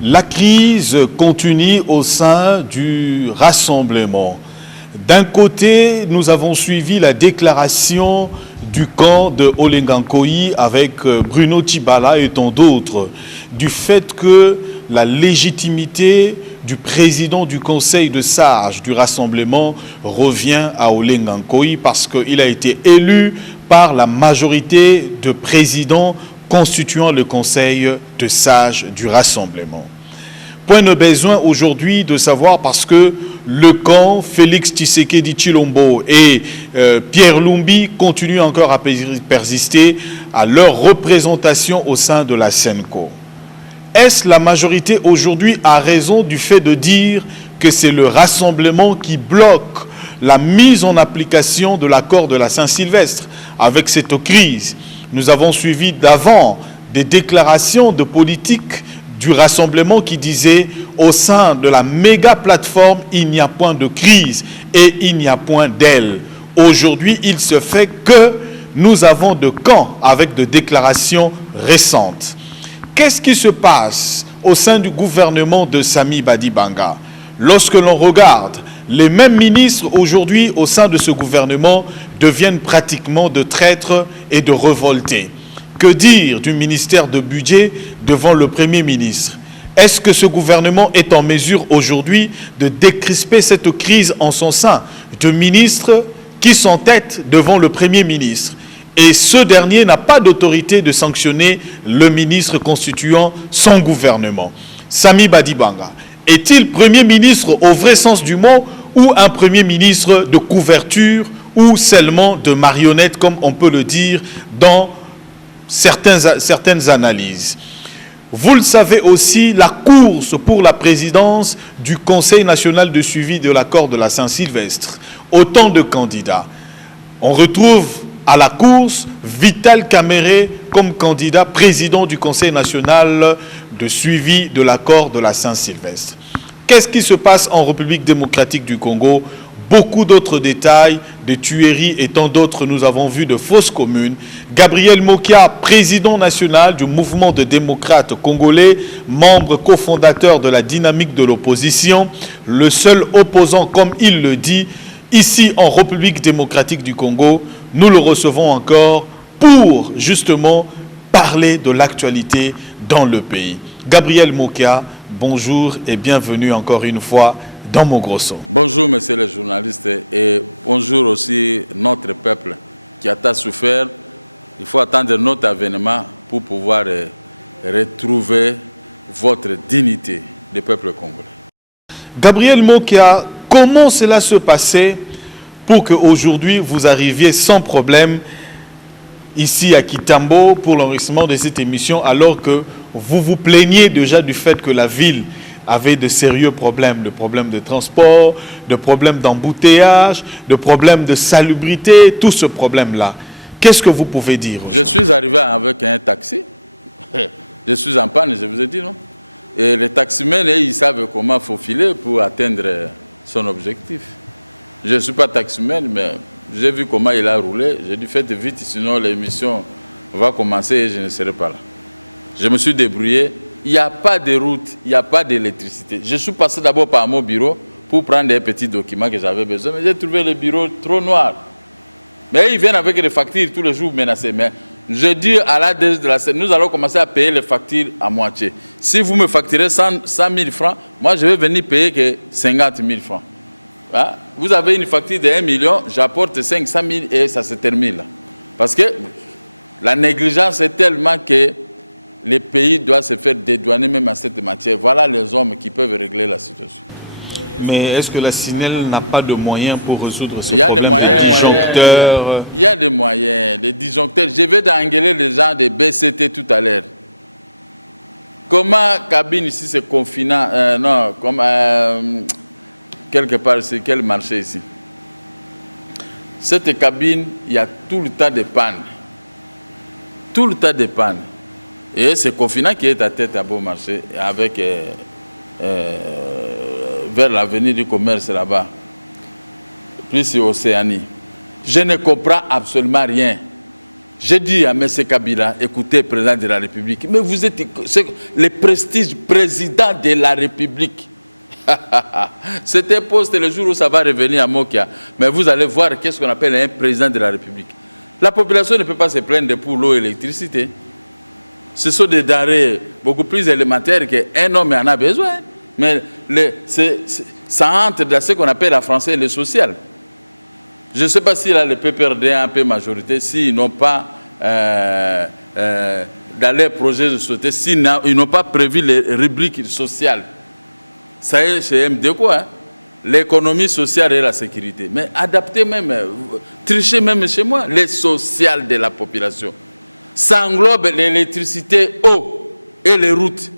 La crise continue au sein du rassemblement. D'un côté, nous avons suivi la déclaration du camp de Olengankoï avec Bruno Tshibala et tant d'autres, du fait que la légitimité du président du conseil de sages du rassemblement revient à Olengankoï parce qu'il a été élu par la majorité de présidents constituant le conseil de sages du rassemblement. Point de besoin aujourd'hui de savoir parce que le camp Félix Tshisekedi Tshilombo et Pierre Lumbi continuent encore à persister à leur représentation au sein de la Senko. Est-ce la majorité aujourd'hui a raison du fait de dire que c'est le rassemblement qui bloque la mise en application de l'accord de la Saint-Sylvestre avec cette crise? Nous avons suivi d'avant des déclarations de politique du rassemblement qui disaient au sein de la méga plateforme, il n'y a point de crise et il n'y a point d'aile. Aujourd'hui, il se fait que nous avons de camps avec des déclarations récentes. Qu'est-ce qui se passe au sein du gouvernement de Sami Badibanga? Lorsque l'on regarde, les mêmes ministres aujourd'hui au sein de ce gouvernement deviennent pratiquement de traîtres et de révoltés. Que dire du ministère de budget devant le Premier ministre? Est-ce que ce gouvernement est en mesure aujourd'hui de décrisper cette crise en son sein? De ministres qui s'entêtent devant le Premier ministre. Et ce dernier n'a pas d'autorité de sanctionner le ministre constituant son gouvernement. Sami Badibanga, est-il Premier ministre au vrai sens du mot ou un Premier ministre de couverture ou seulement de marionnette, comme on peut le dire dans certaines analyses? Vous le savez aussi, la course pour la présidence du Conseil national de suivi de l'accord de la Saint-Sylvestre. Autant de candidats. On retrouve à la course Vital Kamerhe comme candidat président du Conseil national de suivi de l'accord de la Saint-Sylvestre. Qu'est-ce qui se passe en République démocratique du Congo? Beaucoup d'autres détails, des tueries et tant d'autres, nous avons vu de fausses communes. Gabriel Mokia, président national du mouvement de démocrates congolais, membre cofondateur de la dynamique de l'opposition, le seul opposant, comme il le dit, ici en République démocratique du Congo, nous le recevons encore pour justement parler de l'actualité dans le pays. Gabriel Mokia, bonjour et bienvenue encore une fois dans Mogrosso. Bonjour messieurs les journalistes et bonjour aussi notre peuple qui a tant souffert. Il faut attendre notre avènement pour pouvoir retrouver votre dignité du peuple congolais. Gabriel Mokia, comment cela se passait pour qu'aujourd'hui vous arriviez sans problème ici à Kitambo pour l'enregistrement de cette émission alors que vous vous plaignez déjà du fait que la ville avait de sérieux problèmes, de problèmes de transport, de problèmes d'embouteillage, de problèmes de salubrité, tout ce problème-là. Qu'est-ce que vous pouvez dire? Je suis arrivé avec un taxi. Je suis en panne, je vous ai dit, non? Et les taximens, ils savent comment faufiler pour atteindre son objectif. Je ne suis pas taximan, mais j'ai vu comment il a roulé. J'ai dit, faites vite, sinon l'émission va commencer et je ne serai pas là. Je me suis débrouillé. Il n'y a pas de route, il n'y a pas d'électricité. Je suis passé d'abord par mon bureau pour prendre des petits documents que j'avais besoin, mais j'ai trouvé le bureau trop noir. Mais ils viennent avec des factures tous les jours menacées. Mais je dis à la DG de la scène, nous allons commencer à payer les factures à moitié. Si vous me facturez 100 000 francs, moi je vais venir payer que 50 000 francs. Hein? Vous avez une facture de 1 million, j'apporte 500 000 et ça se termine là. Parce que la négligence est tellement que les pays doivent se faire dédouaner même à cette matière. Voilà les hommes qui peuvent régler la situation. Mais est-ce que la SINEL n'a pas de moyens pour résoudre ce problème? Il y a des moyens. Disjoncteurs. Il y a des moyens, des disjoncteurs. Je vais engueuler les gens des BCT tout à l'heure. Comment cabine ici c'est confinant? Non, comme quelque part, c'est quel marché ici? Cette cabine, il y a tout le temps de panne. Tout le temps de panne. Et c'est confinant qui est à tête à bon marché, avec vers l'avenue du commerce là-bas, plus Océanie. Je ne comprends absolument rien. J'ai dit à M. Kabila, écoutez, président de la République, mais vous êtes le prestige président de la République. C'était poste le jour où ça va revenir à Mokia. Mais vous allez voir qu'est-ce qu'on appelle un président de la République. La population ne peut pas se plaindre pour l'eau et l'électricité. Ce sont des denrées beaucoup plus élémentaires qu'un homme en a besoin. Mais ça entre dans ce qu'on appelle en français le social. Je ne sais pas si là, le PPRD a un peu majorité, s'ils n'ont pas, dans leur projet de société, s'ils n'ont pas prévu les rubriques sociales. Ça y est, chez MD quoi, hein? L'économie sociale et la sécurité. Mais adapter même, tricher même chez moi, les sociales de la population. Ça englobe l'électricité, eau et les routes.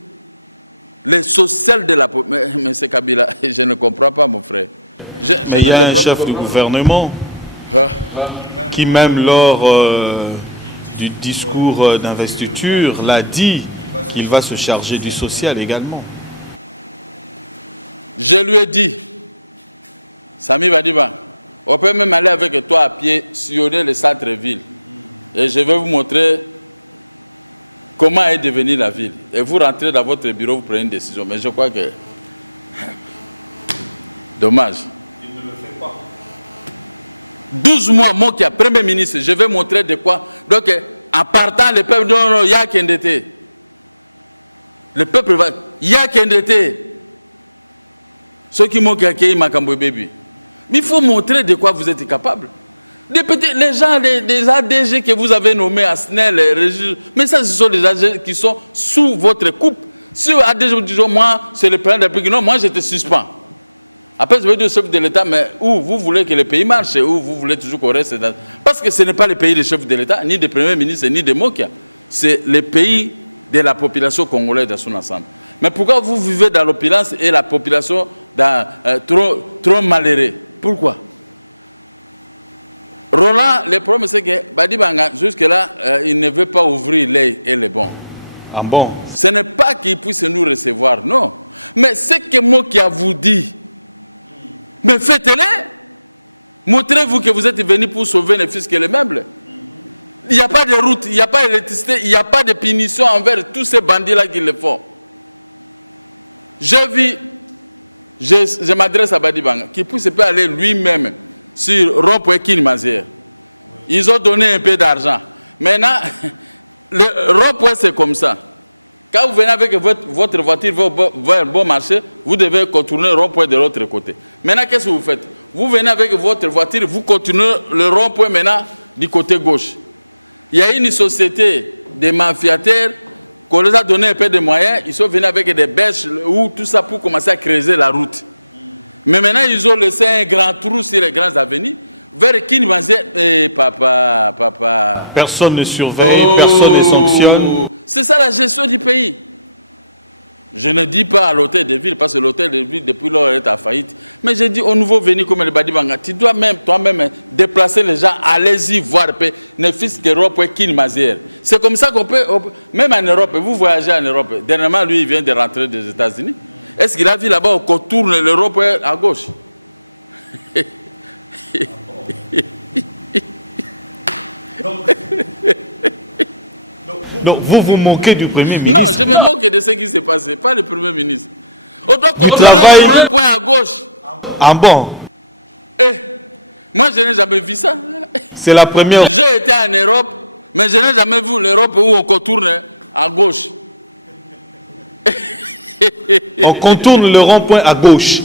Les sociales de la population. Mais c'est Kabila, je ne comprends pas, mon frère. Mais il y a un chef du gouvernement qui, même lors du discours d'investiture, l'a dit qu'il va se charger du social également. Je lui ai dit, Sami Badiba, on peut même aller avec toi à pied, sillonner le centre-ville. Et je vais vous montrer comment est devenue la ville. Et vous rentrez dans votre bureau, vous prenez une décision. Mais je crois que... Dommage. 12 mois, moi qui est Premier ministre, je vais montrer de quoi. Donc, en partant, le peuple dit non, il y a qu'un d'été. Le peuple va, il y a qu'un d'été. Ceux qui m'ont accueilli, Makambo Baby. Mais il faut montrer de quoi vous êtes capable. Les gens, les ADG que vous avez nommés à SNEL, mais ça, ce sont des ADG qui sont sous votre coupe. Si ADG vous dit, moi, c'est le président de la République, non, moi, je te suspends. Après, je vais dire au chef de l'État, mais où vous voulez que le pays marche, où vous voulez toujours qu'on reste dans... Parce que ce n'est pas le pays des chefs de l'État, ni des premiers ministres, ni des Mokia. C'est le pays de la population congolaise dans son ensemble. Mais pourquoi vous vivez dans l'opulence et la population dans, trop malheureux? Pourquoi? Roland, le problème c'est que Badibanga, jusque-là, il ne veut pas ouvrir l'œil et le bon. Ah bon? Ce n'est pas qu'il puisse nous recevoir, non. Mais c'est que moi qui a vous dit, mais faites-le. Montrez-vous que vous êtes venu pour sauver les fiscs et les meubles. Il n'y a pas de route, il n'y a pas d'électricité, il n'y a pas de punition envers tous ces bandits-là qui le font. Je m'adresse à Badibanga, qui puisse pas aller lui-même sur Rond-Point Kinmazer. Ils ont donné un peu d'argent. Maintenant, le Rond-Point c'est comme ça. Quand vous venez avec votre voiture vers un bon marché, vous devez contourner le rond-point de l'autre côté. Maintenant, qu'est-ce que vous faites? Vous venez avec votre voiture, vous continuez le rond-point maintenant du côté gauche. Il y a une société de mafiataires qu'on les a donné un peu de moyens. Ils sont venus avec des bêches ou tout ça pour commencer à creuser la route. Mais maintenant, ils ont laissé un grand trou sur les grandes avenues. Vers Kinmazer, papa. Personne ne surveille, personne ne sanctionne. C'est ça la gestion du pays. Je ne dis pas à l'hôtel de ville, parce que l'hôtel de ville, depuis lors, est en faillite. Mais je dis au nouveau venu comme le Badibanga, tu dois même toi-même déplacer les gens, allez-y voir, ne fils qu'Europe, Kinmazer. C'est comme ça qu'on peut, même en Europe, vous voyagez en Europe. Dernièrement, lui, il vient de rentrer des États-Unis. Est-ce qu'il a vu là-bas qu'on tourne l'Europe à gauche? Donc vous vous moquez du Premier ministre? Non, je me moque de ce qui s'est passé, pas le Premier ministre. On doit contourner le rond-point à gauche. Ah bon? Moi, je n'ai jamais vu ça. C'est la première fois. J'ai été en Europe, mais je n'ai jamais vu l'Europe où on contourne à gauche. On contourne le rond-point à gauche.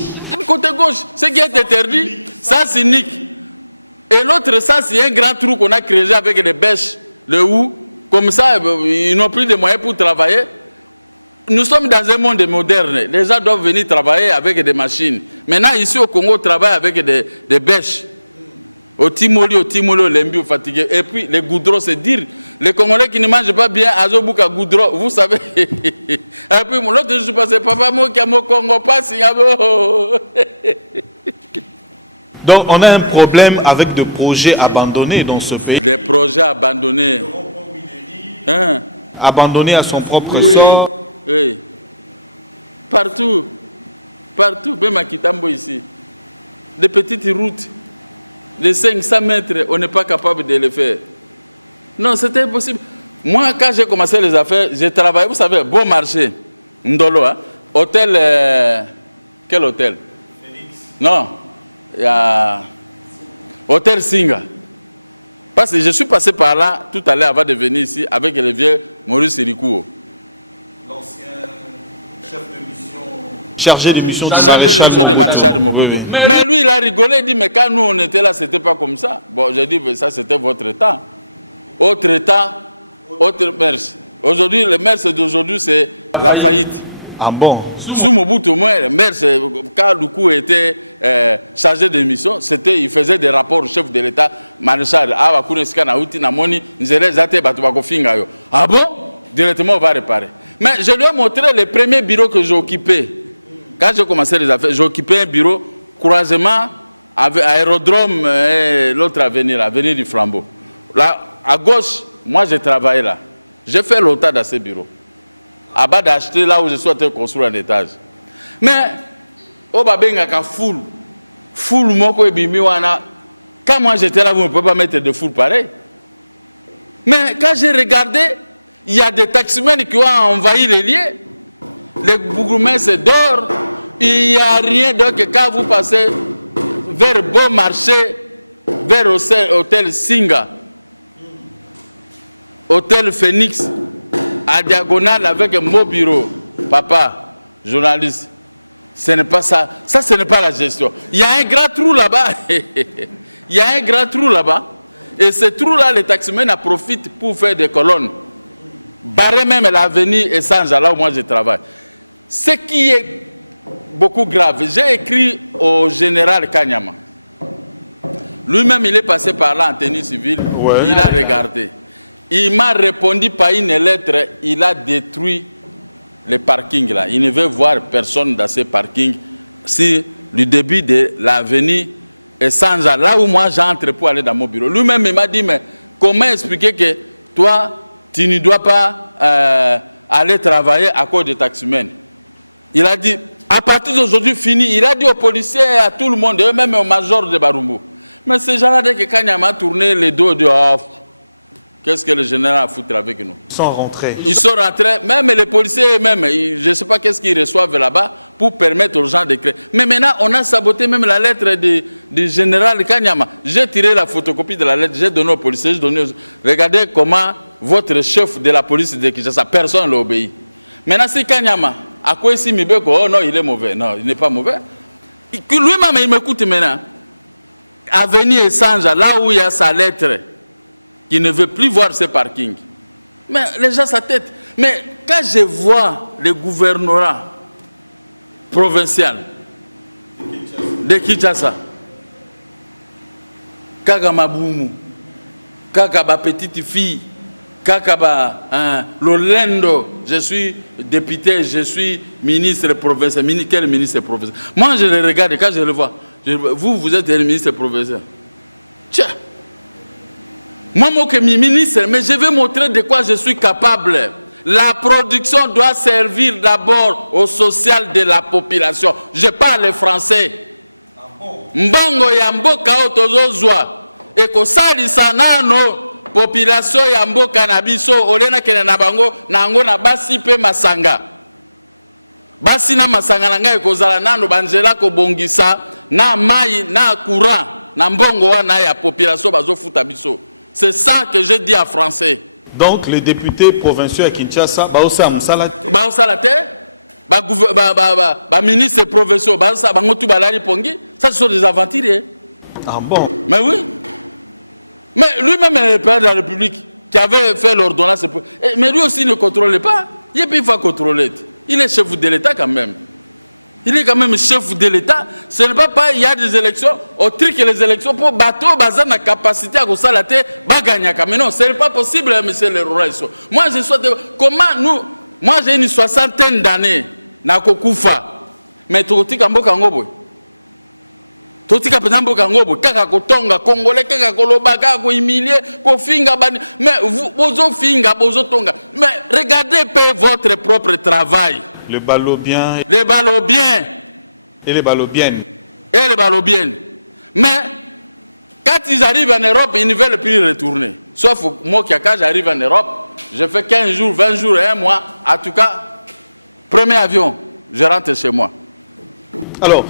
Côté gauche, ce qui est interdit, ça c'est unique. Et l'autre, ça c'est un grand trou qu'on a créé avec des bêches, le hou. Comme ça, ils n'ont plus de moyens pour travailler. Nous sommes dans un monde moderne. Les gens doivent venir travailler avec des machines. Maintenant, ici au Congo, on travaille avec des bêches. Au Timoli, Lembi, fatigué. Et puis, les goudrons, c'est dire. Les Congolais qui ne mangent pas bien, Azobouka goudron, vous savez. Et puis, l'autre, je suis passé, papa, moi qui a mon Congo, pas si. Donc, on a un problème avec des projets abandonnés dans ce pays. Des projets abandonnés. Hein? Abandonnés à son propre Oui, sort. oui. Partout. Partout, même à Kitambo ici. Des petites routes de 500 mètres, on n'est pas capable de les faire. Non, c'était impossible. Moi, quand j'ai commencé les affaires, j'ai travaillé, vous savez, Bon Marché, Ndolo, hein, hôtel, quel hôtel? Phoenix. Non, il y a hôtel Singa. Parce que je suis passé par là tout à l'heure avant de venir ici avec le vieux Maurice Irikouo. L'ancien chef de mission, chargé de mission du maréchal de Mobutu. Oui. Mais lui, il a rigolé, il dit, mais quand nous on était là, c'était pas comme ça. Bon, j'ai dit, ça c'était votre temps. Autre temps, autre mers. Aujourd'hui, le mers d'aujourd'hui, c'est la faillite. Ah bon? Sous Mobutu, moi, le maire, quand Lukou était chargé de mission, il faisait des rapports au chef de l'État, maréchal. Ah bon? Directement, on va réparer. Mais je lui ai montré le premier bureau que j'ai occupé. Quand j'ai commencé les affaires, j'ai occupé un bureau, croisement, aérodrome, l'autre avenue du Flambeau. Là, à gauche, moi, j'ai travaillé là. J'ai fait longtemps dans ce bureau. À bas d'acheter là où je suis en train de construire un étage. Mais, au Babengaka foule moko ebimi wana. Quand moi j'étais là, vous ne pouvez pas mettre de foule pareil. Mais quand j'ai regardé, il y a des taximens qui ont envahi les lieux. Les bourgmestres d'or, il n'y a rien. Donc quand vous passez vers Bon Marché, vers hôtel Singa, hôtel Phoenix, à diagonale avec un beau bureau. Papa, journaliste, ce n'est pas ça. Ça, ce n'est pas la gestion. Il y a un grand trou là-bas. Il y a un grand trou là-bas. Et ce trou-là, les taximens en profitent pour faire des colonnes. Barrer même l'avenue et sans là où moi je travaille. Ce qui est beaucoup grave, j'ai écrit au général Kanyama. Lui-même, il est passé par là en tenue civile. Ouais. Il a regardé. Il m'a répondu par une lettre, il a détruit les parkings là. Il ne veut voir personne dans ces parkings. Si le début de l'avenue est sans là où moi j'entre pour aller dans mon bureau. Lui-même, il m'a dit, mais comment expliquer que toi, tu ne dois pas aller travailler à cause des taximens? Il a dit, à partir d'aujourd'hui, fini. Il a dit aux policiers et à tout le monde, même au major de Barumbu. Mais ces gens-là, dès que Kanyama a tourné les dos de off, qu'est-ce que le général a foutu avec nous? Ils sont rentrés. Ils sont rentrés, même les policiers, même, je ne sais pas qu'est-ce qu'ils reçoivent là-bas pour permettre aux gens de créer. Mais maintenant, on a saboté même la lettre du général Kanyama. J'ai tiré la photocopie de la lettre, j'ai donné aux policiers, regardez comment votre chef de la police de Kinshasa, personne ne l'a obéi. Maintenant, si Kanyama, à quoi ici, oh non, il est mauvais. Non, il n'est pas mauvais. Lui-même, il m'écoute maintenant. Avenue Essange, là où il y a sa lettre, qui ne veut plus voir ces parkings. Mais les gens, sa tête. Mais quand je vois le gouvernorat provincial de Kinshasa, Kaka Maboumou, Kaka ba petite fille, Kaka ba Lolendo, je suis député, je suis ministre provincial. Quel ministre provincial? Moi, je le regarde, quand je le vois, vous êtes le ministre provincial. Tiens! Moi, je suis ministre, mais je vais montrer de quoi je suis capable. La production doit servir d'abord au social de la population. Je parle français. Mbongo ya mboka otozozwa. Eko salisa nano population ya mboka na biso olena kene na bango nango na basi pe masanga. Basi na masanga na ngai ekozala nano banzela ko bongisa na mai na courant na mbongo wana ya population bazofuta biso. C'est ça que j'ai dit en français. Donc, les députés provinciaux à Kinshasa, ministres provinciaux, ça ce sont des aventuriers. Ah bon? Mais oui. Mais lui-même, le père de la République, qui avait fait l'ordonnance, mais lui aussi ne contrôlait pas. Il va contrôler. Il est chef de l'État quand même. Il est quand même chef de l'État. Ce n'est pas il y a des élections, au truc les élections pour bateau, bazar na capacité à consalater, bagagner. Mais non, ce n'est pas possible, monsieur le roi. Moi, je souhaite. Moi, j'ai une soixantaine d'années, na kokufa. Mais toti kambo kangobo. Toti kapezambo kangobo. Kaka kotonga, congolais, kaka koloba, kaka ko humilier, ko finga bani. Mais vous finga, vous tonga. Mais regardez votre propre travail. Le ballot-bien. Les ballots-bien. Et les ballots-bien. Et les ballots-bien. Mais, quand ils arrivent en Europe, ils ne veulent plus retourner. Sauf moi qui j'arrive en Europe, je fais 15 jours, 20 jours, 1 mois. En tout cas, premier avion, je rentre chez moi. Alors,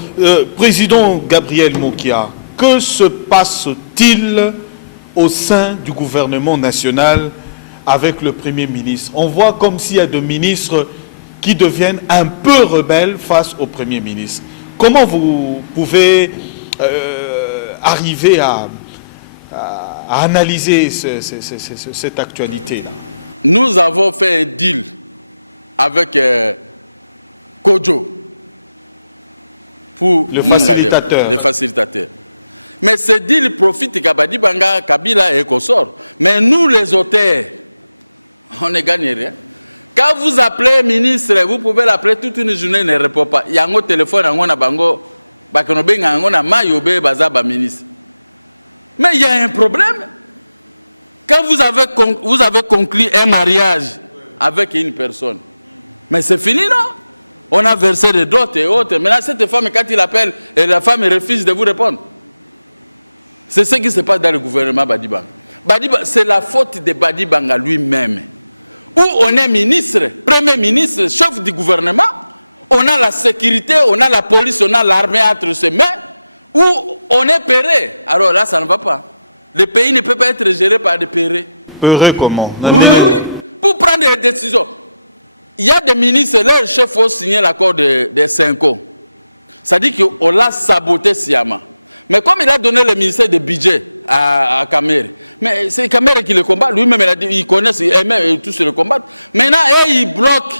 Président Gabriel Mokia, que se passe-t-il au sein du gouvernement national avec le Premier ministre? On voit comme s'il y a des ministres qui deviennent un peu rebelles face au Premier ministre. Comment vous pouvez arriver à analyser cette actualité-là? Nous avons fait un deal avec Kodjo pour le facilitateur. Les facilitateurs. Mais ce deal profite de Kabadi Banga, Kabila et Kosor. Mais nous, les auteurs, on ne gagne rien. Quand vous appelez ministre, vous pouvez l'appeler toute une journée, il ne répond pas. Il y a un téléphone, il y a un bango, il y a un mayobe, ministre. Mais il y a un problème. Quand vous avez conclu un mariage avec une personne, mais c'est fini, non? On a versé des dots et autres. Maintenant, cette femme, quand il appelle, et la femme refuse de vous répondre. C'est ce qui se passe dans le gouvernement Badibanga. C'est la faute de Badibanga lui-même. Où on est ministre, premier ministre, chef du gouvernement, on a la sécurité, on a la police, on a l'armée entre ses mains, où on est péré. Alors là, ça ne va pas. Le pays ne peut pas être géré par des pérés. Péré comment? Oui. Pour prendre des décisions. Il y a des ministres, les chefs faut signer l'accord des 5 ans. Ça dit qu'on l'a saboté sciemment. Mais comme il a donné le ministère du budget à Kamere, mais c'est Kamere qui le combat, lui-même il connaît, et tous le combattent. Maintenant, il bloque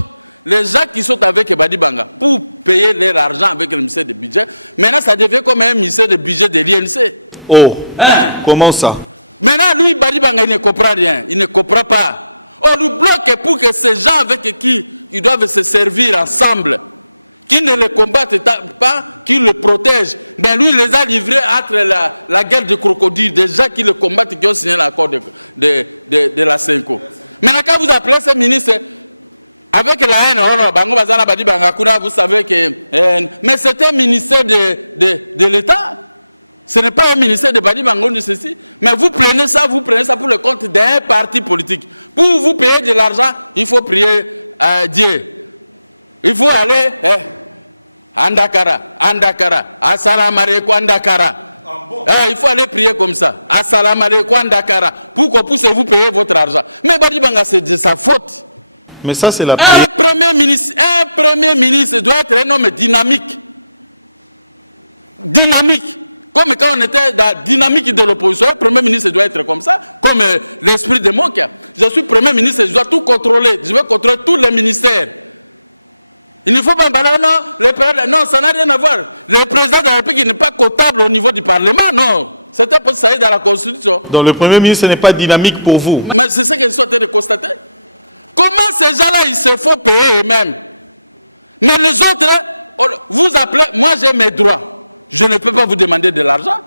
les gens qui sont avec Badibanga pour payer leur argent avec le ministère du budget. Maintenant, ça devient comme un ministère du budget de l'INC. Oh, comment ça? Maintenant, lui, Badibanga, il ne comprend rien, il ne comprend pas. On lui bloque pour que ces gens avec qui ils doivent se servir ensemble, qui ne le combattent pas, qui le protègent, mais lui, il les a livrés entre la guerre de crocodile, des gens qui le combattent, qui ont signé l'accord de la CENCO. Maintenant, quand vous appelez ces ministres, avec la haine, vous savez que... mais c'est un ministère de l'État. Ce n'est pas un ministère de Badibanga de ceci. Mais vous prenez ça pour le compte d'un parti politique. Pour vous payer de l'argent, il faut prier à Dieu. Il faut aller... Andakara, Assalamu alaikum Andakara. Il faut aller prier comme ça. Assalamu alaikum Andakara. Pour qu'on puisse vous payer votre argent. Mais Badibanga, c'est de sa faute. Mais ça, c'est la un premier ministre doit être un homme dynamique. Dynamique. Comme quand on était dans la dynamique de l'opposition, le premier ministre doit être comme ça, comme l'esprit de Mokia. Je suis premier ministre, je dois tout contrôler. Je vais contrôler tous les ministères. Il ne faut pas non, ça n'a rien à voir. Le président de la République n'est pas comptable au niveau du Parlement, non. C'était pour ça dans la Constitution. Donc le premier ministre n'est pas dynamique pour vous. Mais c'est ça que je suis en train de constater. Comment ces gens-là, ils se font payer eux-mêmes? Mais les autres, vous appelez, moi j'ai mes droits. Je ne peux pas vous demander de l'argent.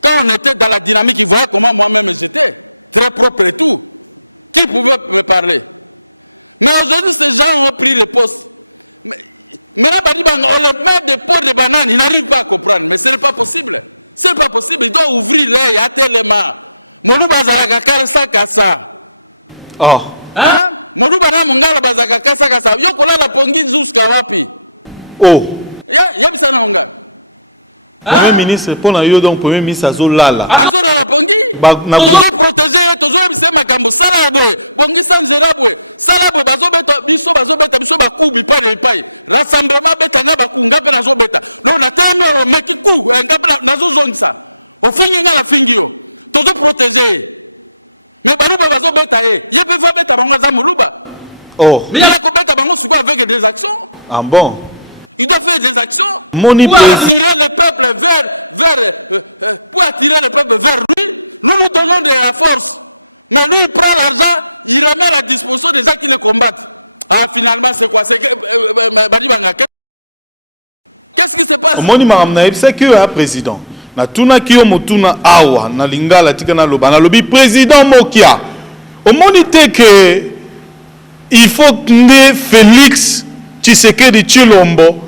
Quand on était dans la dynamique, ils voyaient comment moi-même j'étais. Très propre et tout. Qui pouvait me parler? Mais aujourd'hui, ces gens ont pris les postes. Maintenant, on leur met des pots de bananes. Ils n'arrivent pas à comprendre. Mais ce n'est pas possible. Ce n'est pas possible. Ils doivent ouvrir l'œil à tellement. Molou bazalaka karsa kasa. Oh. Hein? Molou bana mongala bazalaka kasa kasa. Yo kola la pongi jusqu'à wapi? Oh. Yebisa na onga. Premier ministre, pour l'enyo donc premier ministre Azolala. Azola la pongi. Tozo protéger, tozo ebise makambo sala boy. Bongi sanjera boy. Sala boy bazo beta biso baku bipai de bipai. Rassemblement beta nga baku ngape nazo beta. Donc na temi on meki ku ngape nazo zongisa. O fingi nga na fingi yo. Tozo protéger. Mais baluba bazo beta yebe fa beta bango za muluba. Oh. Mais il a ko beta bango suko avec des actions. Ah bon. Il doit faire des actions pour attirer le peuple vers lui. Nous nous donnons de la force. Mais lui, il prend l'argent, il remet à la disposition des gens qui le combattent. Ah, finalement, c'est quoi? C'est Badibanga. Qu'est-ce qui se passe? C'est que un président. Na tuna kiyo motuna awa na lingala tika na loba na lobi président Mokia. Au monité que il faut que Félix Tshisekedi Tshilombo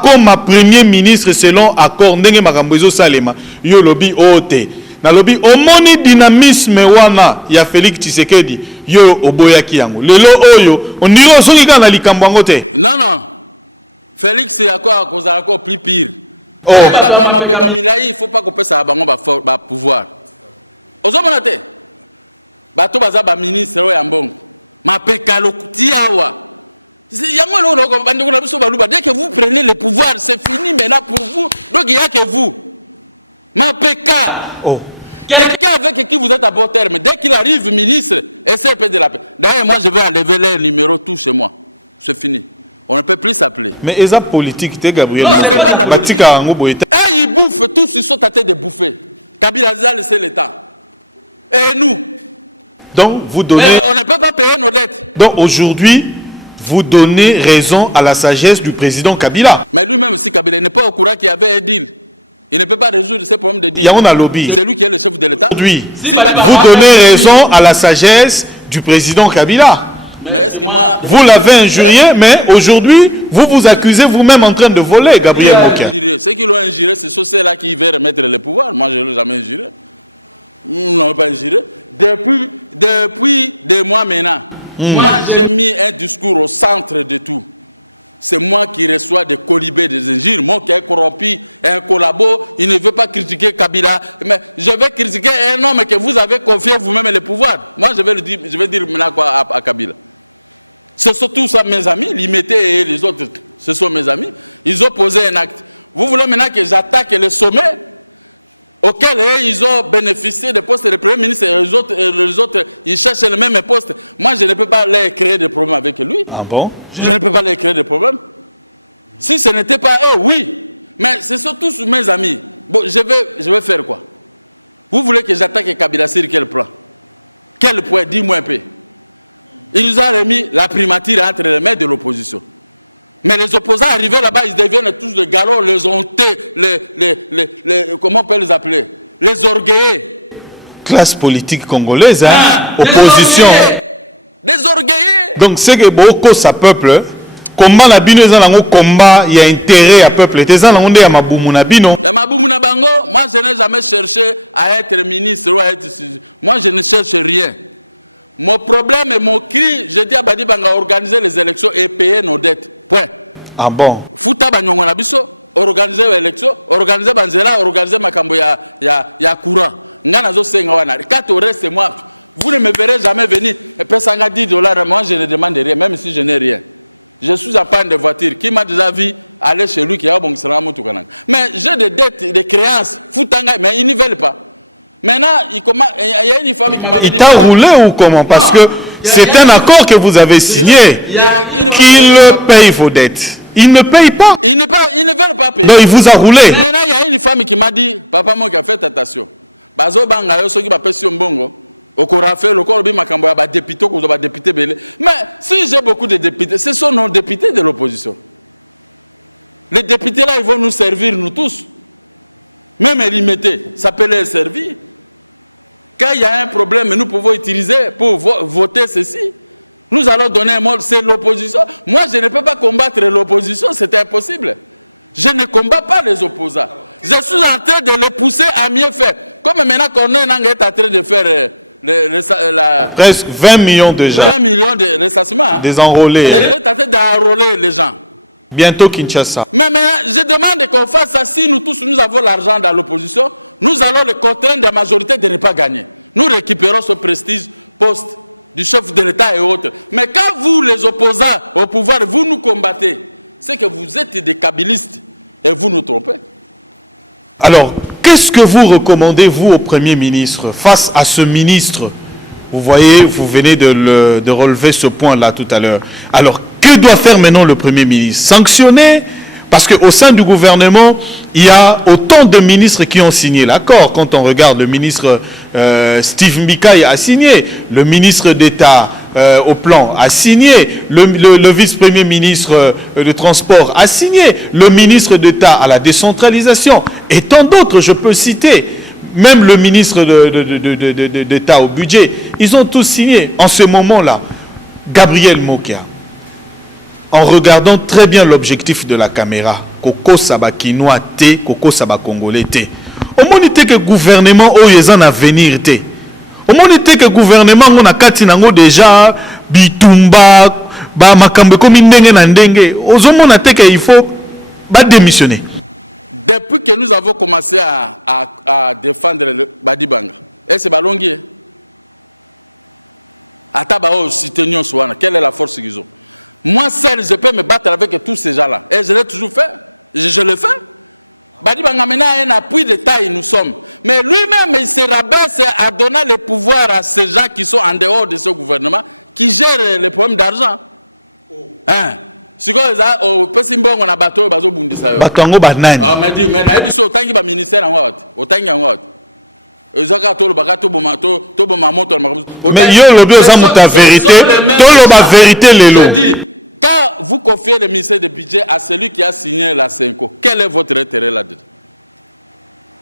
comme premier ministre selon accord ndenge makambo ezo salema yo lobi ote Nalobi omoni dynamisme wana ya Félix Tshisekedi yo oboyaki yango. Lelo oyo ondiro soki kana likambo yango te. Non non. Félix c'est encore cause encore plus pire. Oh. Il faut pas couper ça ba pouvoir. Ozomona te. Bato baza ba ministre ya mbongo. Mapeka lokuti awa. Dès que vous prenez le pouvoir, c'est fini maintenant pour vous. Donc il n'y a que vous. Mapeka. Oh. Quelqu'un avec qui vous êtes à bon terme, dès qu'il arrive ministre, SRP de la paix. D'ailleurs, moi je vais enlever les numéros tout chez moi. C'est fini. On ne peut plus s'appeler. Mais est-ce politique, Gabriel? Non, c'est pas de la politique. Ils bouffent, tous ils sont à tête de bouffer. Kabila a laissé l'État. Et nous? Donc vous donnez... on ne peut pas payer nos dettes. Donc aujourd'hui, vous donnez raison à la sagesse du président Kabila. Mais lui-même aussi, Kabila n'est pas au courant qu'il y avait un deal. Il ne peut pas résoudre ces problèmes de deal. Il y a un lobby. C'est lui qui est le chef de l'État. Aujourd'hui, vous donnez raison à la sagesse du président Kabila. Mais est-ce que moi... Vous l'avez injurié, mais aujourd'hui, vous vous accusez vous-même en train de voler, Gabriel Mokia. Ceux qui l'ont injuré, ce sont ceux-là qui veulent remettre le pouvoir. Moi, je ne l'ai jamais injuré. Nous n'avons pas injuré. Depuis des mois maintenant, moi, j'ai mis un discours au centre de tout. C'est moi qui reçois des colibés, des injures. Moi qui ai corrompu un collabo, il ne veut pas critiquer Kabila. Mais je vais critiquer un homme que vous avez confié vous-même le pouvoir. Moi, je vais dire maintenant quoi à Kabila. Ce sont tous mes amis, Limité et les autres, ce sont mes amis. Ils ont posé un acte. Vous voulez maintenant que j'attaque le sommet auquel ils ont bénéficié des postes de Premier ministre et les autres, ils cherchent le même poste. Moi, je ne peux pas leur créer des problèmes avec lui. Ah bon? Je ne peux pas leur créer des problèmes. Si ce n'était pas eux, oui. Mais ce sont tous mes amis. Bon, je vais faire quoi? Vous voulez que j'attaque Kabila sur quel plan? Quel point? Dis-moi un peu. Il nous a remis la primature entre les mains de l'opposition. Mais les opposants arrivés là-bas, ils deviennent tous des galops, les hontés, comment on peut les appeler? Les orgueillés. Classe politique congolaise, hein? Opposition. Des orgueillés. Donc c'est que beaucoup ça peuple, combat la bino, combat, il y a intérêt à peuple. Ya Maboumou na bango, moi je n'ai jamais cherché à être ministre ou à être... Moi je ne cherche rien. Mon problème et mon cri, je dis à Badi Banga, organiser les élections et payer nos dettes. Point. Ah bon? Fouta Banyongo Nabiso, organiser les élections, organiser Banzela, organiser Makambo ya courant. Nganazo Sengawana. Quand au reste, moi, vous ne me verrez jamais venir. Et puis ça $10, moi je ne demande rien, même si je n'ai rien. Je suis à panne de voiture. Qui m'a déjà vu aller chez lui qui a bon mais j'ai des dettes, des créances. Foutanga, mais ils ne veulent pas. Maintenant, il y a une femme qui m'avait dit... Il t'a roulé ou comment? Parce que c'est un accord que vous avez signé. Qu'il paye vos dettes. Il ne paye pas. Ils ne veulent pas payer. Non, il vous a roulé. Maintenant, il y a une femme qui m'a dit, papa, moi qui a fait attention. Bazo banga yo soki ba pesi mbongo. Okora fait le corps bi makambo ya ba député ko ba député belé. Mais si j'ai beaucoup de députés, ce sont nos députés de l'opposition. Les députés là, ils vont nous servir nous tous. Même limité, ça peut les servir. Quand il y a un problème, nous pouvons utiliser pour voter ceci. Nous allons donner un mot, c'est l'opposition. Moi, je ne peux pas combattre l'opposition, c'est impossible. Je ne combats pas les opposants. Je suis en train de les pousser à mieux faire. Comme maintenant qu'on est en train de faire presque 20 millions de gens. 20 millions de ressassements. Hein. Des enrôlés. Il est en train d'enrôler les gens. Bientôt Kinshasa. Mais maintenant, je demande qu'on fasse ça. Si nous tous, nous avons l'argent dans l'opposition, nous allons le contraindre de la majorité de ne pas gagner. Nous récupérons ce prestige poste du chef de l'État et autres. Mais quand vous, les opposants au pouvoir, vous nous combattez, c'est que vous êtes des kabylistes et vous nous trompez. Alors, qu'est-ce que vous recommandez, vous, au Premier ministre, face à ce ministre? Vous voyez, vous venez de relever ce point-là tout à l'heure. Alors, que doit faire maintenant le Premier ministre? Sanctionner? Parce qu'au sein du gouvernement, il y a autant de ministres qui ont signé l'accord. Quand on regarde, le ministre Steve Mikaï a signé, le ministre d'État au plan a signé, le vice-premier ministre de Transport a signé, le ministre d'État à la décentralisation, et tant d'autres, je peux citer, même le ministre d'État au budget, ils ont tous signé. En ce moment-là, Gabriel Mokia, en regardant très bien l'objectif de la caméra, Koko Saba Kinois T, Koko Saba Congolais T. Au moins que gouvernement o yezan avenir te. Au moins que gouvernement on a kati nango déjà bitumba ba makambe comme ndenge na ndenge. Ozomona te que il faut ba démissionner. Depuis que nous avons commencé à défendre le Badibanga, et c'est Balongi. Quelle est la force qu'ils ont? Moi seul, je peux me battre avec tous ces gens-là. Et je l'ai toujours fait. Je le fais. Badibanga maintenant a un appui de taille, nous sommes. Mais lui-même, il se rabaisse à donner le pouvoir à ces gens qui sont en dehors de ce gouvernement, qui gèrent les problèmes d'argent. Hein? Si on peut se faire un bateau, bateau bundisa. Batango banani. Ah, m'a dit, mais na ebiso otangi ba ministère en what? Otangi en what? Ezaka tolo bagato bomato, to bomamoto makambo. Mais yo lobi ozamu ta vérité, tolo ba vérité lelo. Je dis, quand vous confiez le ministère du budget à celui qui a signé la CENCO, quel est votre intérêt là-dedans?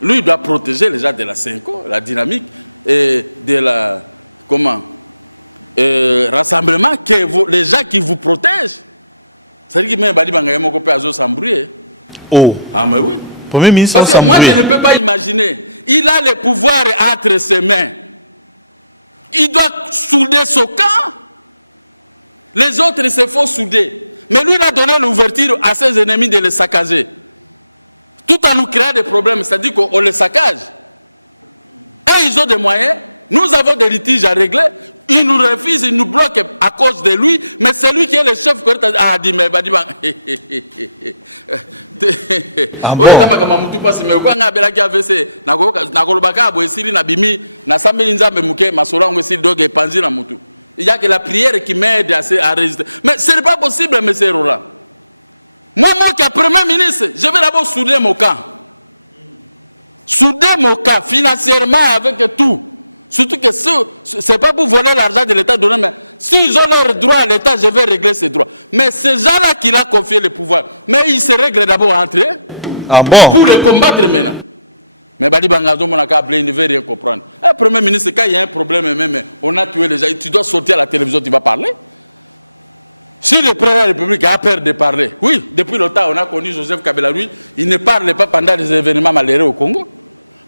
Lui, il doit protéger les gens de la CENCO, la dynamique et de la rassemblement, que les gens qui vous protègent. C'est-à-dire que même Badibanga Yamoko peut s'embrouiller. Oh. Ah, mais oui. Premier ministre, parce que moi, je ne peux pas imaginer. Il a le pouvoir entre ses mains. Il doit souder son camp. Les autres, il se faut souder. Mais lui, il a donné l'ouverture à ses ennemis de les saccager. Tout en nous créant des problèmes, c'est-à-dire qu'on les saccage. Et ils ont des moyens. Nous avons des litiges à régler. Ils nous refusent, ils nous bloquent à cause de lui. Mais c'est lui qui est le chef. Ah, dit, mais Badibanga. Ah bon? Il n'y a que la prière qui m'aide à résister. Mais ce n'est pas possible, M. Roland. Moi, qui est Premier ministre, je vais d'abord souder mon camp. Souder mon camp financièrement avec tout. Surtout que ce n'est pas pour voler l'argent de l'État donné, mais s'ils ont leurs droits à l'État, je vais régler ces droits. Mais ces gens-là qui l'ont confié le pouvoir, mais ils se règlent d'abord entre eux. Ah bon? Pour les combattre maintenant. Mais Badibanga il ne veut rien comprendre. Le Premier ministre, quand il y a un problème, même, on a tué les gens, tu dois sortir à la télévision, tu vas parler. Si le président de la République a peur de parler, oui, depuis longtemps, on a connu Joseph Kabila, lui, il ne parle pas pendant des événements malheureux au Congo.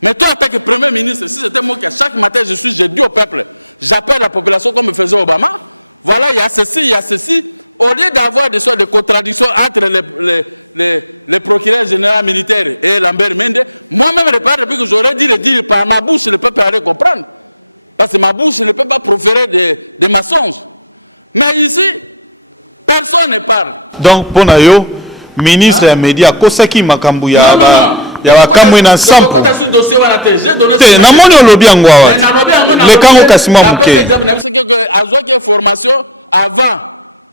Mais toi, en tant que Premier ministre, si c'était moi qui, chaque matin, je dis au peuple, j'appelle la population comme faisait Obama, voilà, il y a ceci, il y a ceci. Au lieu d'avoir des sortes de contradictions entre le procureur général militaire et Lambert Mende, moi-même, depuis que j'aurais dit le dire par ma bouche, le peuple allait comprendre. Parce que ma bouche ne peut pas proférer des mensonges. Mais ici, personne ne parle. Donc, pour nous, ministre et média, Kosaki Makambouya. Non. Il y a un na sample. Quand tu as dossier j'ai donné ça. Na moni olobi angwa. Mais na lobi angwa na. Le kango kasima muke. Exemple, na biso que azwa qui formation avant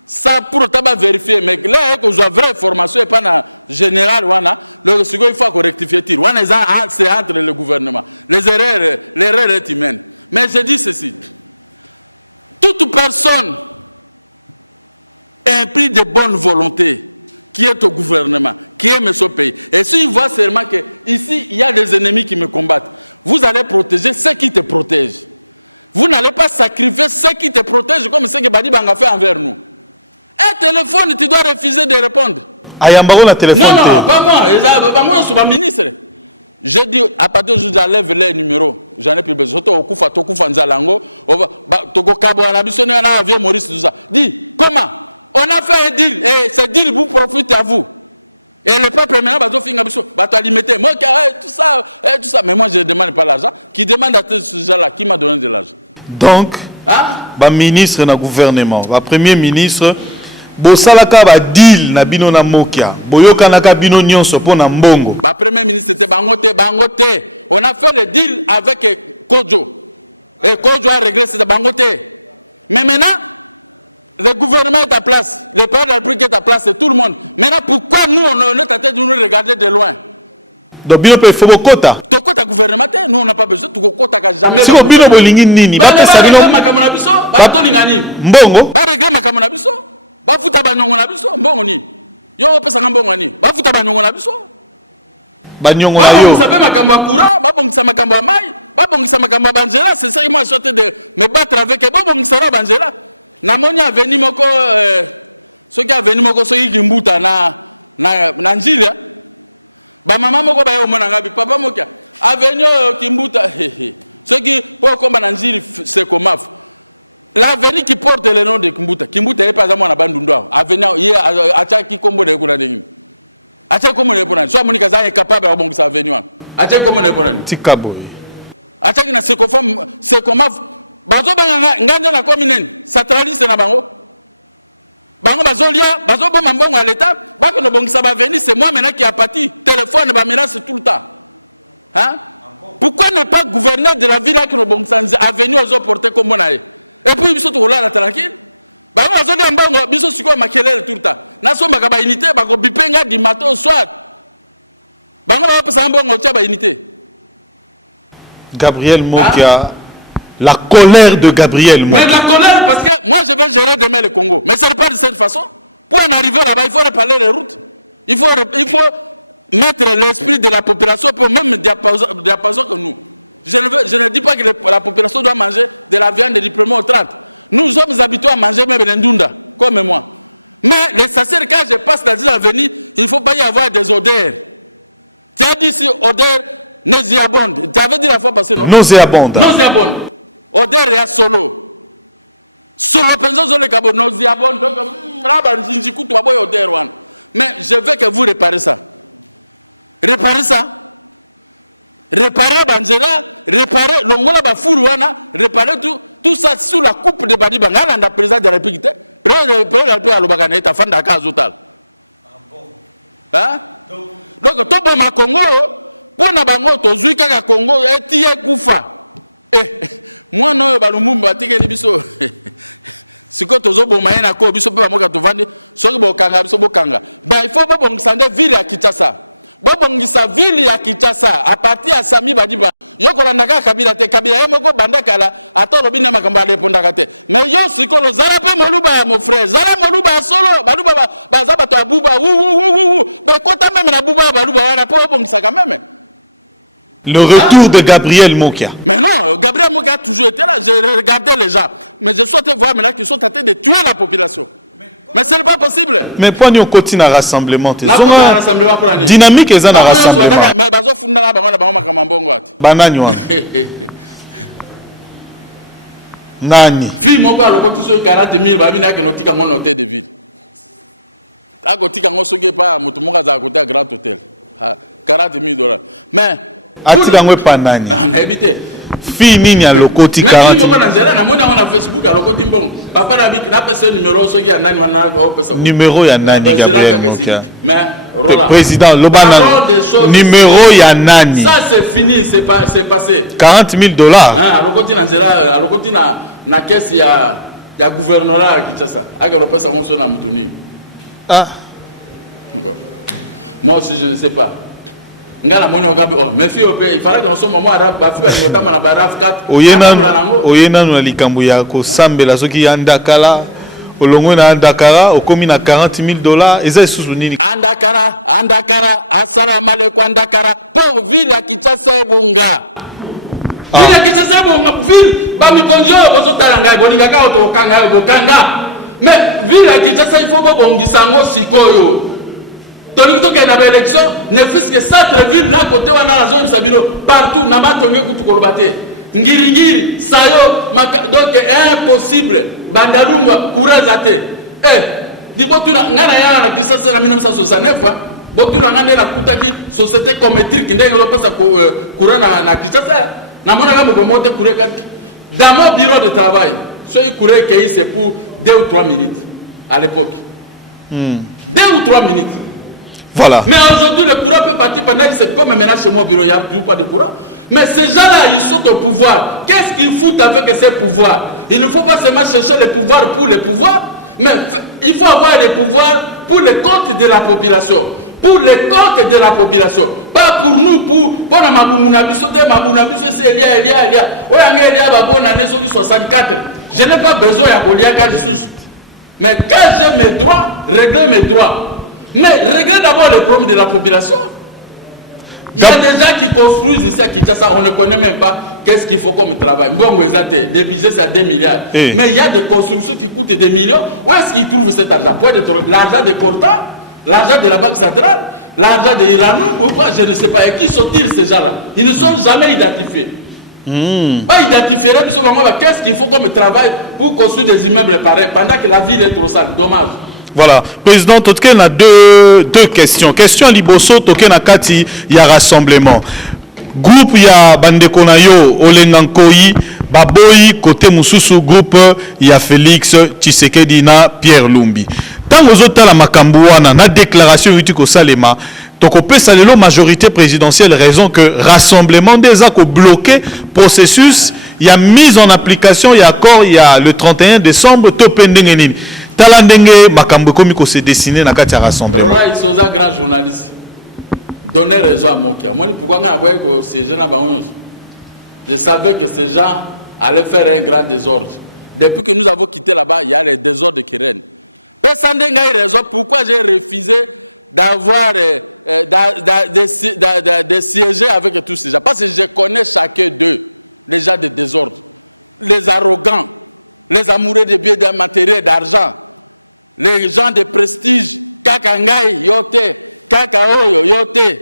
ça pour taba vérifier mais là que je vraie formation et pas na général wana le second il faut rectifier tir. Wana c'est entre le gouvernement. L'erreur est humaine. Mais je dis ceci. Toute personne implie de bonne volonté qui est au gouvernement, qui aime son pays. Et s'il voit seulement qu'ici, il y a des ennemis qui me combattent, vous allez protéger ceux qui te protègent. Vous n'allez pas sacrifier ceux qui te protègent comme ce que Badibanga fait envers nous. Un téléphone, tu dois refuser de répondre. Ayambaro na téléphone. Non, pas moi. Moi, je suis pas ministre. J'ai dit, à partir de aujourd'hui, j'enlève les numéros. J'en ai plus besoin. Tokufa Nzalango, Toko Kabo, Anabissonné, Avion Maurice, tout ça. Dis, comment? On a fait un deal, et ce deal vous profite à vous. Et le peuple maintenant va limiter. Moi, tout ça. Mais moi, je ne demande pas l'argent. Qui demande à tous ces gens-là, qui m'a donné de l'argent? Donc, le ministre dans le gouvernement, le premier ministre, Bosalaka ba deal na bino na mokia. Boyoka naka bino nyonso po na mbongo. Le premier ministre, c'était Bangote. On a fait le deal avec Kodjo. Et Kodjo a réglé, c'était Bangote. Mais maintenant, le gouvernement est à place, le président de la République est à place, c'est tout le monde. Maintenant, pourquoi nous, on est en train de nous regarder de loin? Donc, il faut que Kota. Tokota gouvernement, nous, on n'a pas besoin de Kota jamais. Si vous avez un bolingi nini, ba régler makamona biso, ba tolingani. Mbongo. Ba régler makamona biso, ba futa ba nyongo na biso, mbongo ni. Yo pesa mbongo ni, ba futa ba nyongo na biso. Ba nyongo na yo. Ba sape makambo ya courant, ba bongisa makambo ya mai, ba bongisa makambo ya banjela, c'est ça que moi je souhaite de me battre avec ba bongisa na banjela. Namoni aveni moko soki aveni moko soki kimbuta na njila ba mama moko ba yo mona ngabi papa mokia Avenue Kimbuta, ceux qui pour combattre Nanzil, c'est comme l'avenue qui porte le nom de Kimbuta. Kimbuta est pas à moi à Bandundoa. Avenue, il y a Achaki Kombo de Kourading. Achaki Kombo de Kourading. Soit Monica est capable de bon sa avenue. Achaki Kombo de Kourading. Tikaboy. Achaki na c'est comme Bazo Benga, Ngande na Kominen, Satralis na Bango. Bango Bazolia, Bazo Bomambongo à l'État, Bako no Bongisa va venir, c'est moi maintenant qui a parti. Téléphone, bah menace tout le temps. Hein? Pourquoi ne pas gouverner de la ville là qui no Bongisa a venu aux porter comme on a et puis ils sont là tranquille. Bango Bazolia Mbongo, biso siko makelele tout le temps. Naso makaba unité, bako bipenga du matin au soir. Bango ba pesa Mbongo tia ba unité. Gabriel Mokia. Hein? La colère de Gabriel. Mais la colère, parce que moi je vais gérer demain le Congo. Mais ce n'est pas de cette façon. Pour en arriver là-bas, il faut réparer les routes. Il faut mettre l'esprit de la population pour même diapason que nous. Je ne dis pas que la population doit manger de la viande de diplômés au 30. Nous sommes habitués à manger même les ndunda, comme moi. Mais les saciers, quand je passe dans l'avenir, il ne faut pas y avoir des odeurs. Tu as dit ici odeur nauséabonde. Tu avais dit la fois passée, non? Nauséabonde. Nauséabonde. Odeur et solo. Solo penso sur le cabo nauséabonde. Mais je veux que vous réparez ça. Réparez ça. Réparez Banzera, réparez l'ongola Bafuruana, réparez tout ça sous la coupe de Badi Bangala, la présidente de la République. Président de la République à l'Obaganeta, est à Fandaka Azotal. Hein? Donc, tout bon ma Congo, pour na bango, Tozui Kaka Congo, et Tia Koufa. Moi, non, Balumumba, Tigeli Biso. Si quand tu as un na ko biso pe bamoka to vandi soki bokanga biso bokanga ben il faut pas bongisa ville ya Kinshasa bongisa ville ya Kinshasa à partir ya Sami Badiba yo kolandaka Kabila te Kabila moko bandakala atolo bina makambo alepondaka te mais yo sikolo zala pe moluba ya mon frère zala moluba ya solo baluba baza bato abuba mais kota même na buba baluba wana po bongisa quand même. Le retour de Gabriel Mokia. Mais non, Gabriel Mokia a toujours été là. Je regardais les gens. Mais je souhaitais voir maintenant qu'ils sont en train de tuer la population. Mais ce n'est pas possible. Mais pourquoi nous continuons à rassemblement? Rassemblement pour la nuit. Dynamique est un rassemblement. Mais bazo funda na bango na bango makamambongo ati. Bananywa. Nani. Fille moko alokoti so 40 000 babi na ke notika ngo hôtel de ville. Akotika ngo soge pa mutu moko za côté grand hôtel. 40 000 $. Mais Atikangwe panani. Na habité. Fini ni alokoti 40 000. Mais nzela na moni na Facebook alokoti mbongo. Papa na biki na pesa numéro soki ya nani wana ko pesa. Numéro ya nani Gabriel Mokia. Mais Roland. Président Lobana. Numéro ya nani. Ça c'est fini, c'est passé. 40 000 $. Hein, alokoti na nzela, alokoti na caisse ya gouvernorat Kinshasa. Akelo pesa ngo so na mutuni. Ah. Bon. Moi aussi je ne sais pas. Ngana moni okabe oh mais fille il fallait que nous sommes moment arabe ba fille ba tama na ba raf 4 oyena na likambo ya ko sambela soki andakala olongo na andakara okomi na 40 000 $. eza isusu nini andakara assalamu alaikum andakara pour ville ya Kinshasa ebonga ville ya Kinshasa ebonga ville ba mikonjo bozo talanga bolinga ka to kanga bokanga mais ville ya Kinshasa il faut bongisa ngo sikoyo. Tony to na élection ne fils que centre-ville là côté wana la zone Sabino partout na ba tonge kutu kolobate ngiri sayo donc impossible bandalungwa kurazate dibotuna ngana ya na Kinshasa na 1969 botuna ngande na kutaki société cométrique ndenge lo pesa courant na Kinshasa na mona kama gomote kureka dans mon bureau de travail so y courait que c'est pour 2 ou 3 minutes à l'époque 2 ou 3 minutes. Voilà. Mais aujourd'hui, le courant peut partir pendant que c'est comme maintenant chez moi au bureau, il n'y a toujours pas de courant. Mais ces gens-là, ils sont au pouvoir. Qu'est-ce qu'ils foutent avec ces pouvoirs? Il ne faut pas seulement chercher le pouvoir pour le pouvoir, mais il faut avoir le pouvoir pour le compte de la population. Pour le compte de la population. Pas pour nous, pour la Mabounabiso, c'est Elia. Elia, 64. Je n'ai pas besoin de Elia Kadissus. Mais quand j'ai mes droits, régler mes droits. Mais réglez d'abord les problèmes de la population. Il y a des gens qui construisent ici à Kinshasa, on ne connaît même pas qu'est-ce qu'il faut comme travail. Bon, des budgets c'est à 2 milliards. Mais il y a des constructions qui coûtent des millions. Où est-ce qu'ils trouvent cet argent? L'argent de Porta, l'argent de la Banque centrale, l'argent de Iranou, pourquoi je ne sais pas. Et qui sont-ils ces gens-là? Ils ne sont jamais identifiés. Pas identifiés, qu'est-ce qu'il faut comme travail pour construire des immeubles pareils pendant que la ville est trop sale? Dommage. Voilà, président Totken a deux questions. Question Liboso, Totken a Kati, il y a rassemblement. Groupe, il y a Bandekonayo, Olengankoi, Baboyi, côté Moussousou, groupe, il y a Félix Tshisekedi na Pierre Lumbi. Tant aux autres, la Makambouana, na déclaration Utiko Salema, Tokopé Salelo, majorité présidentielle, raison que rassemblement des accords bloqué, processus, il y a mise en application, il y a accord, il y a le 31 décembre, Topendengenin. Talandenge, Makambo Komiko s'est dessiné dans le rassemblement. Rola Isoza, grand journaliste, donnait raison à Mokia. Moi, pourquoi ces gens je savais que ces gens allaient faire un grand désordre. Depuis que nous avons quitté là-bas, il y a les désordres qui règnent. Personne n'a raison pourquoi j'ai refusé d'avoir de siéger avec tous ces gens. Parce que je connais chacun d'eux, les gens de désordre, les arrogants, les amoureux de biens, de matériel, d'argent, les gens de prestige, Kakangai, Yote, Kakaoyo, Yote.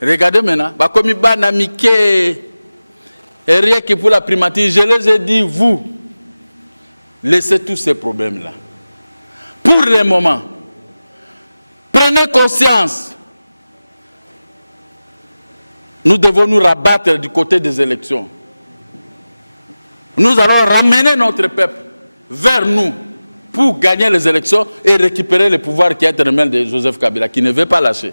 Regardez maintenant, comme Banamike, et rien que pour la primature, je les ai dit, vous, laissez tous ces problèmes-là. Pour le moment, prenez conscience. Nous devons nous rabattre du côté des élections. Nous allons ramener notre peuple vers nous pour gagner les élections et récupérer le pouvoir qui est entre les mains de Joseph Kabila, qui ne veut pas lâcher.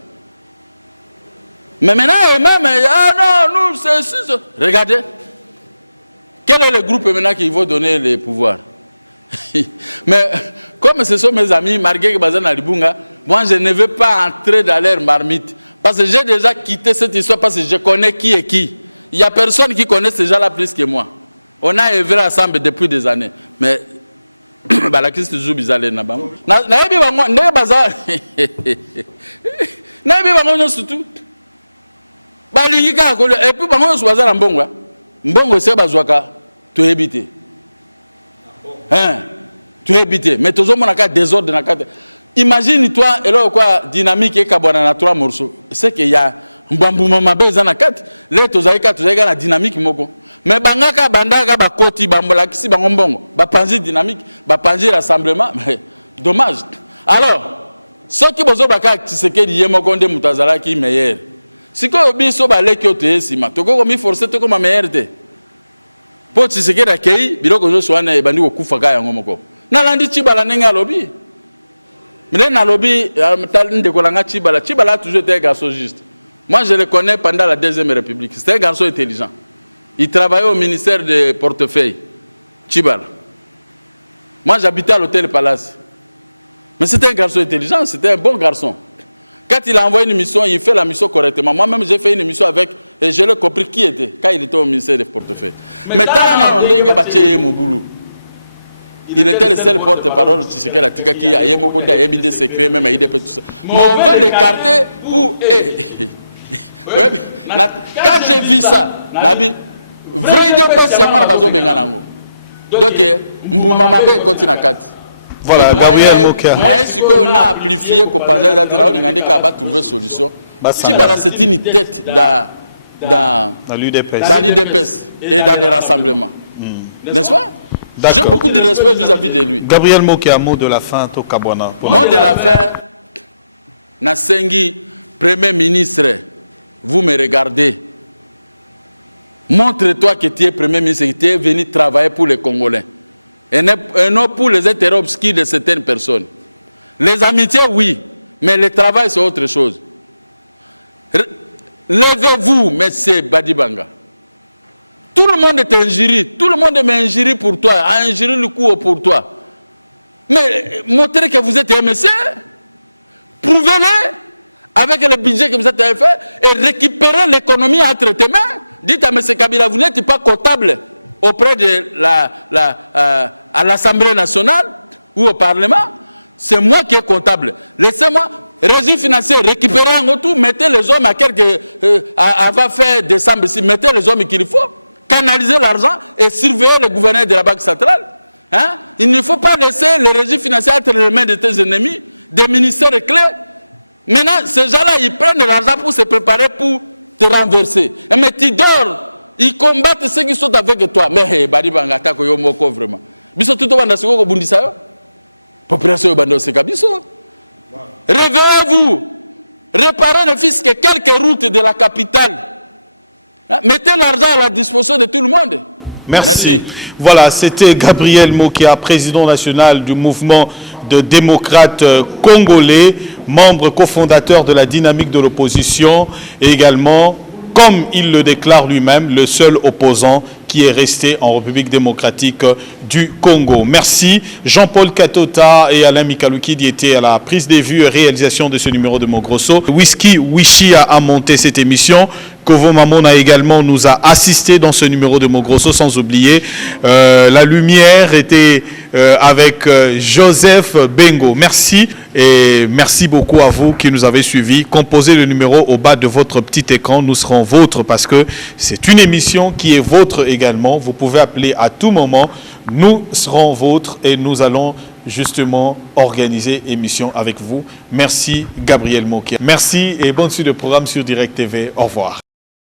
Mais maintenant, et même, ah non, nous, c'est... Regardez, quel est le groupe maintenant qui va donner le pouvoir? Mais comme ce sont mes amis, Marguerite Bazana Libunga, moi je ne veux pas entrer dans leur marmite. Parce que j'ai déjà quitté cette histoire parce que je connais qui est qui. Il n'y a personne qui connaît ces gens-là plus que moi. On a œuvré ensemble depuis des années. Mais la crise est toujours bizarre. Et puis, Mbongo, c'est Bazouaka. Tu es habité. Tu es habité. Mais tu as désordre dans la carte. Imagine-toi, et là, quoi, dynamique et Kabwana, 3 morceaux. C'est qu'il y a un bambou mabé dans la carte. Là, tu as la dynamique. Mais Bangaka, Bandaka, Bakoti, Bambola, Kisi, Bangombongo, Bapanzi dynamique, Bapanzi rassemblement. Dommage. Alors, ceux qui ont besoin de ce qu'il y a Mokonde Moutazala qui est meilleur. Si vous avez besoin de ce qu'il y a, vous avez forcé de faire meilleur. Pour ce qui est accueilli, il faut que je sois un bandit au Koufaka et Ngomoko. Nalandi Chibala n'est lobby. Mais dans le lobby, Chibala a toujours été un garçon juste. Moi, je le connais pendant la Deuxième République. C'était un garçon intelligent. Il travaillait au ministère des portefeuilles. Chibala. Moi, j'habitais à l'hôtel Palace. Mais c'était un garçon intelligent, c'était un bon garçon. Quand il a envoyé une mission, il fait la mission correctement. Moi-même, j'ai fait une mission avec, et je l'ai compris qui était, quand il était au ministère des portefeuilles. Mais il était le seul porte-parole de ce qu'elle a dit, qui a eu des secrets, même à IDP, tout ça. Mais on veut l'écarter pour... Quand j'ai vu ça, vrai IDP, c'est moi la base Benganango. Donc, Mboumamabe continue à 4. Voilà, Gabriel Mokia. Moi, ce qu'on a amplifié, qu'on pensait qu'on trouver une solution. C'est une tête dans l'UDPS et dans les rassemblements. N'est-ce pas? J'ai beaucoup de respect vis-à-vis de lui. Gabriel Mokia, mot de la fin, au Kabwana. Mot de la fin, Nasengi, Premier ministre, vous me regardez. Montre-toi que tu es Premier ministre, que tu es venu travailler pour les Congolais. Et non pour les intérêts obscurs de certaines personnes. Les amitiés, oui, mais le travail, c'est autre chose. Levez-vous, monsieur Badibanga. Tout le monde est injurié, tout le monde m'injurie pour toi, a injurié le coup pour toi. Mais montrez que vous êtes un monsieur, prouvez-le avec le budget que vous avez fait et récupérez l'économie entre tes mains. Dites à M. Kabila, vous n'êtes pas comptable auprès de à l'Assemblée nationale ou au Parlement, c'est moi qui est comptable. Laissez-moi, régime financier, récupérer en retour, mettez les hommes à quelques... va faire décembre ici, mettez les hommes qu'il faut, canaliser l'argent et surveiller le gouverneur de la Banque centrale. Hein? Il ne faut pas laisser le régime financier entre les mains de tes ennemis, des ministères clés. Maintenant, ces gens-là, ils prennent de l'argent pour se préparer pour te renverser. Mais tu dors, ils combattent ceux qui sont avec toi. Mais bari bangata ko yo moko vraiment. Biso tout banda siko ko bundisa yo. Population banda seka biso. Réveillez-vous. Réparez ne fût-ce que quelques routes de la capitale. Mettez l'argent à la disposition de tout le monde. Merci. Voilà, c'était Gabriel Mokia, président national du mouvement de démocrates congolais, membre cofondateur de la dynamique de l'opposition et également, comme il le déclare lui-même, le seul opposant qui est resté en République démocratique du Congo. Merci Jean-Paul Katota et Alain Mikalouki qui étaient à la prise des vues et réalisation de ce numéro de Mogrosso. Whisky Wishi a monté cette émission. Kovo Mamona également nous a assisté dans ce numéro de Mogrosso, sans oublier la lumière était avec Joseph Bengo. Merci et merci beaucoup à vous qui nous avez suivis. Composez le numéro au bas de votre petit écran, nous serons vôtres parce que c'est une émission qui est vôtre également. Vous pouvez appeler à tout moment, nous serons vôtres et nous allons justement organiser émission avec vous. Merci Gabriel Mokia. Merci et bonne suite de programme sur Direct TV. Au revoir.